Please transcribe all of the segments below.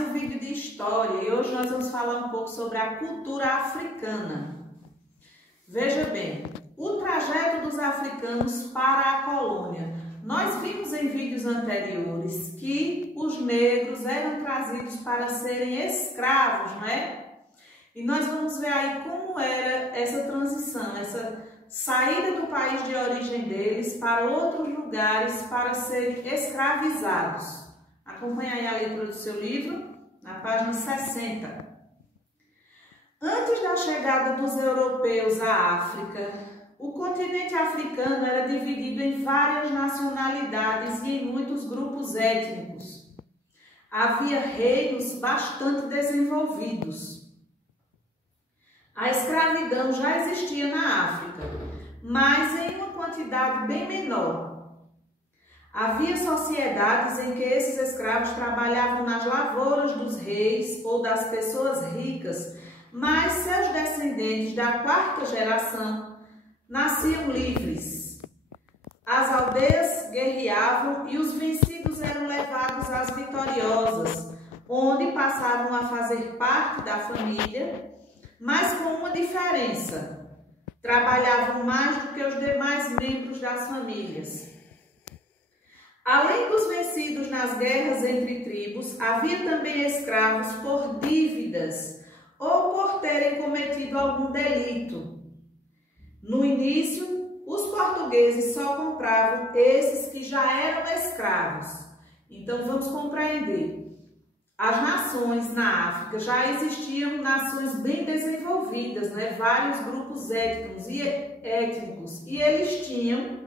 um vídeo de história e hoje nós vamos falar um pouco sobre a cultura africana. Veja bem, o trajeto dos africanos para a colônia. Nós vimos em vídeos anteriores que os negros eram trazidos para serem escravos, né? E nós vamos ver aí como era essa transição, essa saída do país de origem deles para outros lugares para serem escravizados. Acompanhe aí a leitura do seu livro, na página 60. Antes da chegada dos europeus à África, o continente africano era dividido em várias nacionalidades e em muitos grupos étnicos. Havia reinos bastante desenvolvidos. A escravidão já existia na África, mas em uma quantidade bem menor. Havia sociedades em que esses escravos trabalhavam nas lavouras dos reis ou das pessoas ricas, mas seus descendentes da quarta geração nasciam livres. As aldeias guerreavam e os vencidos eram levados às vitoriosas, onde passavam a fazer parte da família, mas com uma diferença: trabalhavam mais do que os demais membros das famílias. Além dos vencidos nas guerras entre tribos, havia também escravos por dívidas ou por terem cometido algum delito. No início, os portugueses só compravam esses que já eram escravos. Então vamos compreender. As nações na África já existiam nações bem desenvolvidas, né? Vários grupos étnicos e eles tinham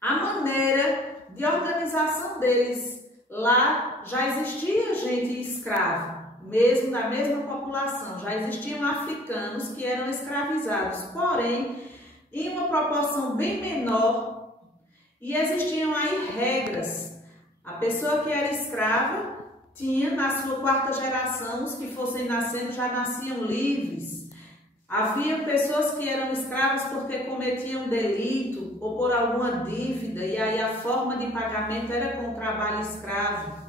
a maneira de organização deles. Lá já existia gente escrava, mesmo da mesma população, já existiam africanos que eram escravizados, porém em uma proporção bem menor, e existiam aí regras. A pessoa que era escrava tinha na sua quarta geração, os que fossem nascendo já nasciam livres. Havia pessoas que eram escravas porque cometiam delito ou por alguma dívida, e aí a forma de pagamento era com trabalho escravo.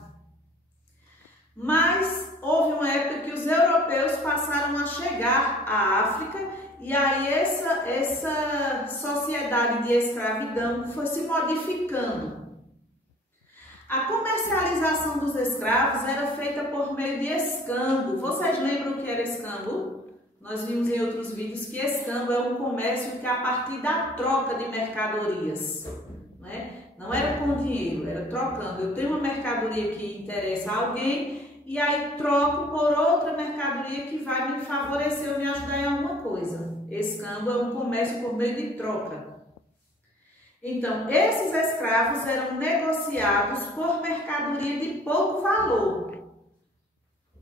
Mas houve uma época que os europeus passaram a chegar à África, e aí essa sociedade de escravidão foi se modificando. A comercialização dos escravos era feita por meio de escambo. Vocês lembram o que era escambo? Nós vimos em outros vídeos que escambo é um comércio que é a partir da troca de mercadorias, né? Não era com dinheiro, era trocando. Eu tenho uma mercadoria que interessa a alguém e aí troco por outra mercadoria que vai me favorecer ou me ajudar em alguma coisa. Escambo é um comércio por meio de troca. Então, esses escravos eram negociados por mercadoria de pouco valor.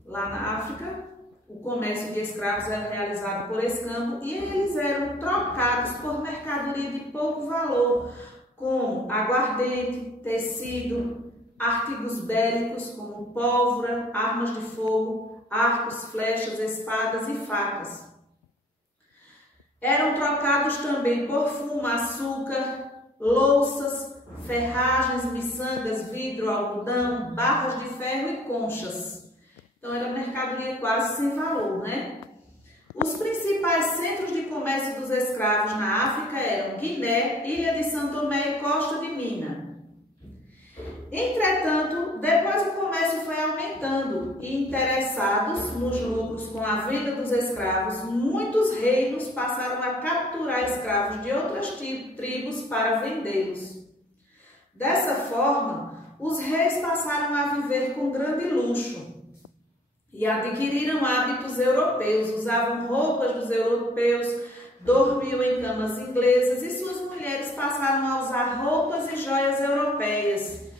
Lá na África, o comércio de escravos era realizado por escambo e eles eram trocados por mercadoria de pouco valor, com aguardente, tecido, artigos bélicos como pólvora, armas de fogo, arcos, flechas, espadas e facas. Eram trocados também por fumo, açúcar, louças, ferragens, miçangas, vidro, algodão, barras de ferro e conchas. Então era mercadoria quase sem valor, né? Os principais centros de comércio dos escravos na África eram Guiné, Ilha de São Tomé e Costa de Minas. Entretanto, depois o comércio foi aumentando e, interessados nos lucros com a venda dos escravos, muitos reinos passaram a capturar escravos de outras tribos para vendê-los. Dessa forma, os reis passaram a viver com grande luxo e adquiriram hábitos europeus, usavam roupas dos europeus, dormiam em camas inglesas e suas mulheres passaram a usar roupas e joias europeias.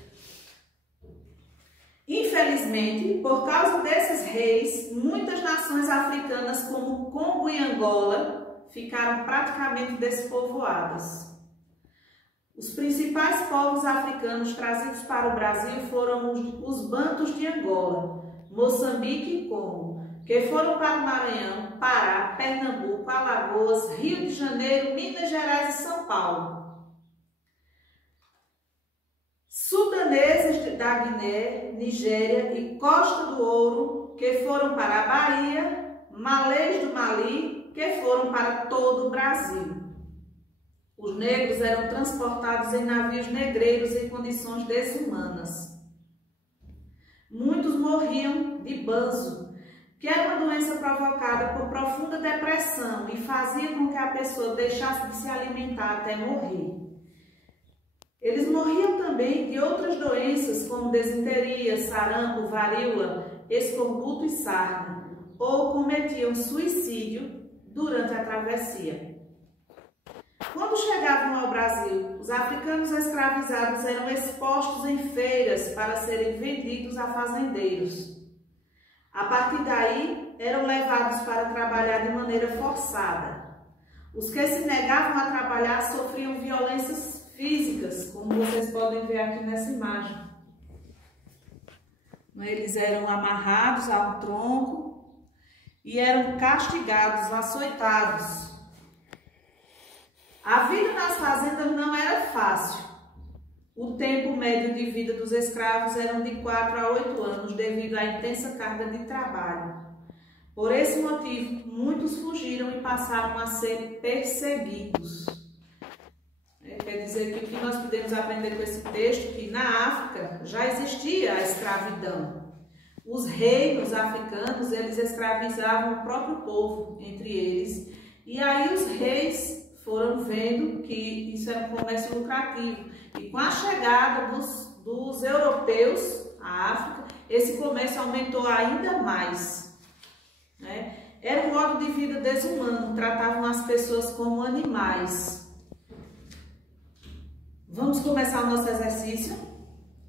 Infelizmente, por causa desses reis, muitas nações africanas como Congo e Angola ficaram praticamente despovoadas. Os principais povos africanos trazidos para o Brasil foram os bantus de Angola, Moçambique e Congo, que foram para o Maranhão, Pará, Pernambuco, Alagoas, Rio de Janeiro, Minas Gerais e São Paulo. sudaneses da Guiné, Nigéria e Costa do Ouro, que foram para a Bahia, malês do Mali, que foram para todo o Brasil. Os negros eram transportados em navios negreiros em condições desumanas. Muitos morriam de banzo, que era uma doença provocada por profunda depressão e fazia com que a pessoa deixasse de se alimentar até morrer. Eles morriam também de outras doenças como desinteria, sarampo, varíola, escorbuto e sarna, ou cometiam suicídio durante a travessia. Quando chegavam ao Brasil, os africanos escravizados eram expostos em feiras para serem vendidos a fazendeiros. A partir daí, eram levados para trabalhar de maneira forçada. Os que se negavam a trabalhar sofriam violências físicas, como vocês podem ver aqui nessa imagem. Eles eram amarrados a um tronco e eram castigados, açoitados. A vida nas fazendas não era fácil. O tempo médio de vida dos escravos era de 4 a 8 anos, devido à intensa carga de trabalho. Por esse motivo, muitos fugiram e passaram a ser perseguidos. Quer dizer que o que nós podemos aprender com esse texto, que na África já existia a escravidão. Os reinos africanos, eles escravizavam o próprio povo entre eles. E aí os reis foram vendo que isso era um comércio lucrativo. E com a chegada dos europeus à África, esse comércio aumentou ainda mais. Era um modo de vida desumano, tratavam as pessoas como animais. Vamos começar o nosso exercício?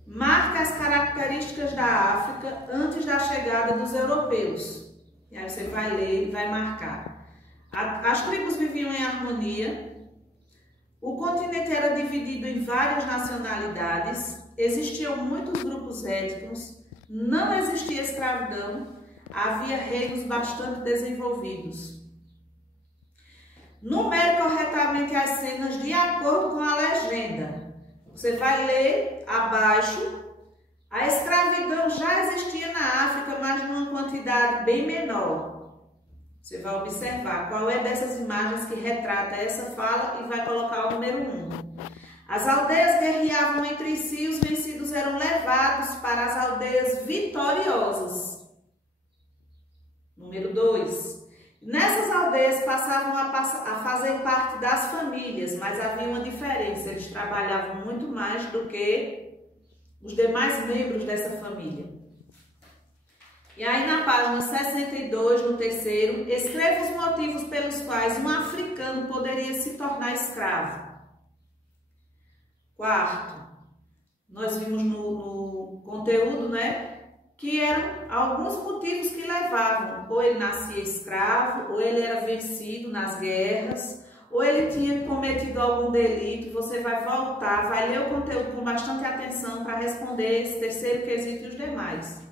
Marque as características da África antes da chegada dos europeus. E aí você vai ler e vai marcar. As tribos viviam em harmonia, o continente era dividido em várias nacionalidades, existiam muitos grupos étnicos, não existia escravidão, havia reinos bastante desenvolvidos. Numere corretamente as cenas de acordo com a legenda. Você vai ler abaixo. A escravidão já existia na África, mas numa quantidade bem menor. Você vai observar qual é dessas imagens que retrata essa fala e vai colocar o número 1. As aldeias guerreavam entre si, os vencidos eram levados para as aldeias vitoriosas. Número 2. Nessas aldeias passavam a fazer parte das famílias, mas havia uma diferença, eles trabalhavam muito mais do que os demais membros dessa família. E aí na página 62, no terceiro, escreva os motivos pelos quais um africano poderia se tornar escravo. Quarto, nós vimos no conteúdo, que eram alguns motivos que levavam. Ou ele nascia escravo, ou ele era vencido nas guerras, ou ele tinha cometido algum delito. Você vai voltar, vai ler o conteúdo com bastante atenção para responder esse terceiro quesito e os demais.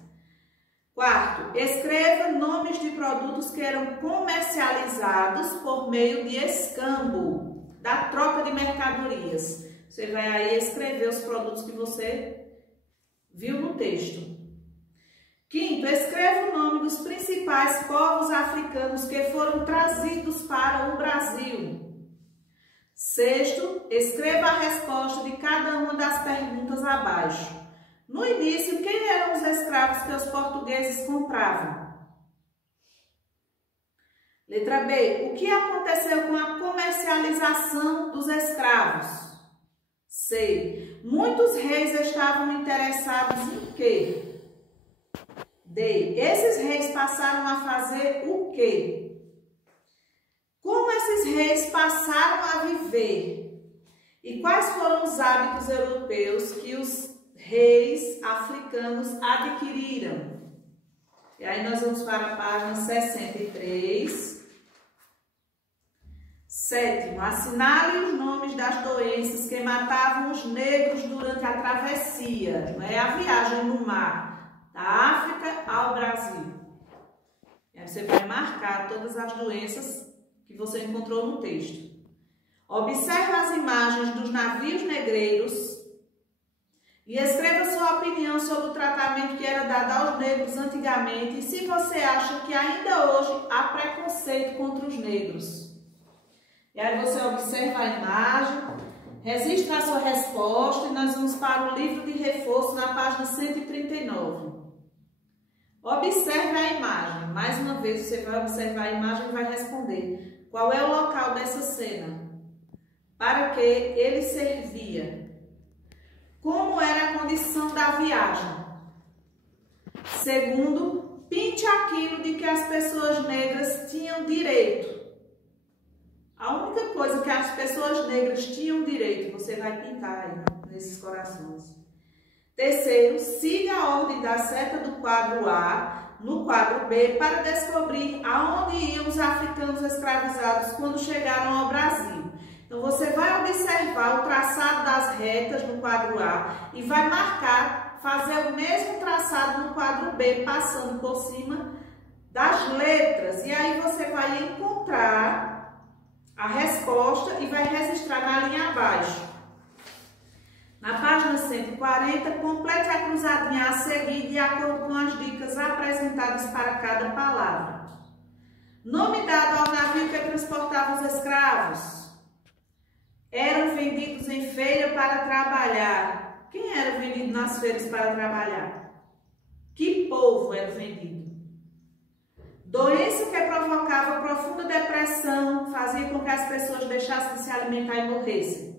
Quarto, escreva nomes de produtos que eram comercializados por meio de escambo, da troca de mercadorias. Você vai aí escrever os produtos que você viu no texto. Quinto, escreva o nome dos principais povos africanos que foram trazidos para o Brasil. Sexto, escreva a resposta de cada uma das perguntas abaixo. No início, quem eram os escravos que os portugueses compravam? Letra B. O que aconteceu com a comercialização dos escravos? C. Muitos reis estavam interessados em quê? D. Esses reis passaram a fazer o quê? Como esses reis passaram a viver? E quais foram os hábitos europeus que os reis africanos adquiriram? E aí nós vamos para a página 63. Sétimo, assinale os nomes das doenças que matavam os negros durante a travessia, a viagem no mar, da África ao Brasil. E aí você vai marcar todas as doenças que você encontrou no texto. Observe as imagens dos navios negreiros E escreva sua opinião sobre o tratamento que era dado aos negros antigamente e se você acha que ainda hoje há preconceito contra os negros. E aí você observa a imagem, registra a sua resposta e nós vamos para o livro de reforço na página 139. Observe a imagem. Mais uma vez você vai observar a imagem e vai responder. Qual é o local dessa cena? Para que ele servia? Como era a condição da viagem? Segundo, pinte aquilo de que as pessoas negras tinham direito. A única coisa que as pessoas negras tinham direito, você vai pintar aí nesses corações. Terceiro, siga a ordem da seta do quadro A no quadro B para descobrir aonde iam os africanos escravizados quando chegaram ao Brasil. Então, você vai observar o traçado das retas no quadro A e vai marcar, fazer o mesmo traçado no quadro B, passando por cima das letras. E aí você vai encontrar a resposta e vai registrar na linha abaixo. Na página 140, complete a cruzadinha a seguir de acordo com as dicas apresentadas para cada palavra. Nome dado ao navio que transportava os escravos. Eram vendidos em feira para trabalhar. Quem era vendido nas feiras para trabalhar? Que povo era vendido? Doença que provocava profunda depressão, fazia com que as pessoas deixassem de se alimentar e morressem.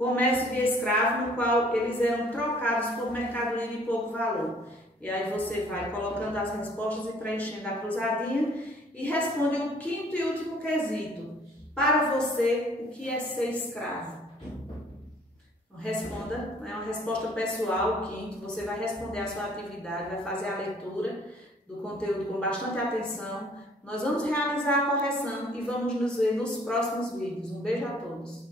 Comércio de escravos, no qual eles eram trocados por mercadoria de pouco valor. E aí você vai colocando as respostas e preenchendo a cruzadinha e responde o quinto e último quesito. Para você, o que é ser escravo? Responda, é uma resposta pessoal, o quinto. Você vai responder a sua atividade, vai fazer a leitura do conteúdo com bastante atenção. Nós vamos realizar a correção e vamos nos ver nos próximos vídeos. Um beijo a todos.